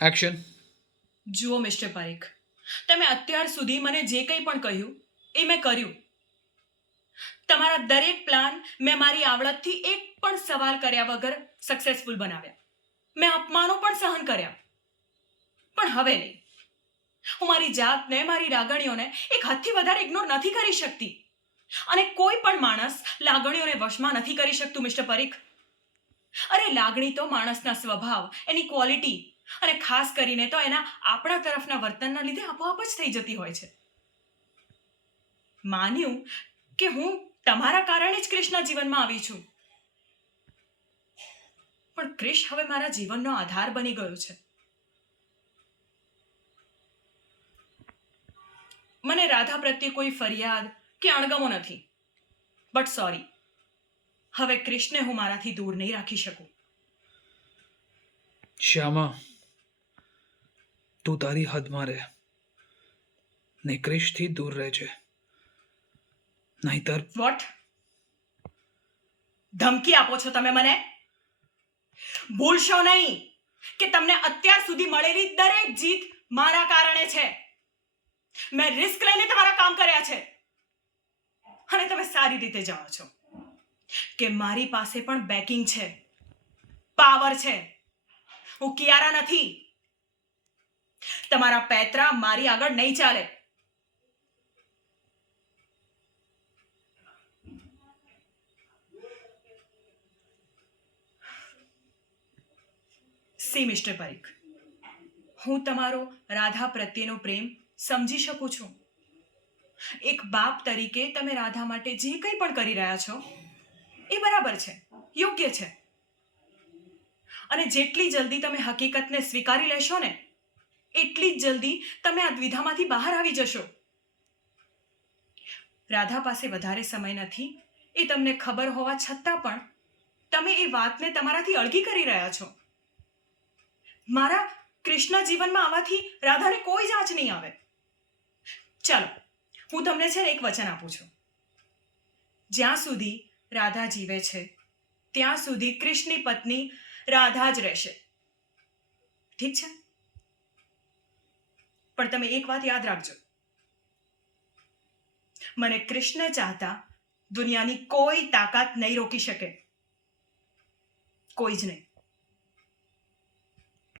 Action. જુઓ mister Parekh, તમે અત્યાર સુધી મને જે કંઈ પણ કહ્યું એ મેં કર્યું. તમારા દરેક પ્લાન મેં મારી આવડતથી એક પણ સવાલ કર્યા વગર સક્સેસફુલ બનાવ્યા. મેં અપમાનો પણ સહન કર્યા, પણ હવે નહીં. હું મારી જાતને, મારી લાગણીઓને એક હદથી વધારે ઇગ્નોર નથી કરી શકતી. અને કોઈ પણ માણસ લાગણીઓને વશમાં નથી કરી શકતું મિસ્ટર પરીખ. અરે લાગણી તો માણસના સ્વભાવ, એની ક્વોલિટી અને ખાસ કરીને તો એના આપણા તરફના વર્તનના લીધે આપોઆપ જ થઈ જતી હોય છે. માન્યું કે હું તમારા કારણે જ ક્રિશના જીવનમાં આવી છું, પણ ક્રિશ હવે મારા જીવનનો આધાર બની ગયો છે. મને રાધા પ્રત્યે કોઈ ફરિયાદ કે અણગમો નથી, બટ સોરી, હવે ક્રિશને હું મારાથી દૂર નહીં રાખી શકું. શ્યામા, તું તારી હદમાં રહે ને ક્રિશથી દૂર રહેજે, નહીતર વોટ? ધમકી આપો છો તમે મને? ભૂલશો નહીં કે તમને અત્યાર સુધી મળેલી દરેક જીત મારા કારણે છે. મેં રિસ્ક લઈને તમારા કામ કર્યા છે, અને તમે સારી રીતે જાણો છો કે મારી પાસે પણ બેકિંગ છે, પાવર છે. હું કિયારા નથી. તમારા પેતરા મારી આગળ નહીં ચાલે. સી મિસ્ટર પરીખ, હું તમારો રાધા પ્રત્યેનો પ્રેમ સમજી શકું છું. એક બાપ તરીકે તમે રાધા માટે જે કંઈ પણ કરી રહ્યા છો એ બરાબર છે, યોગ્ય છે. અને જેટલી જલ્દી તમે હકીકતને સ્વીકારી લેશો ને, એટલી જ જલ્દી તમે આ દ્વિધામાંથી બહાર આવી જશો. રાધા પાસે વધારે સમય નથી એ તમને ખબર હોવા છતાં પણ તમે એ વાતને તમારાથી અળગી કરી રહ્યા છો. મારા કૃષ્ણ જીવનમાં આવવાથી રાધાને કોઈ જ આંચ નહીં આવે. ચાલો, હું તમને છે ને એક વચન આપું છું. જ્યાં સુધી રાધા જીવે છે ત્યાં સુધી કૃષ્ણની પત્ની રાધા જ રહેશે. ઠીક છે? પણ તમે એક વાત યાદ રાખજો, મને કૃષ્ણ ચાહતા દુનિયાની કોઈ તાકાત નહીં રોકી શકે. કોઈ જ નહીં.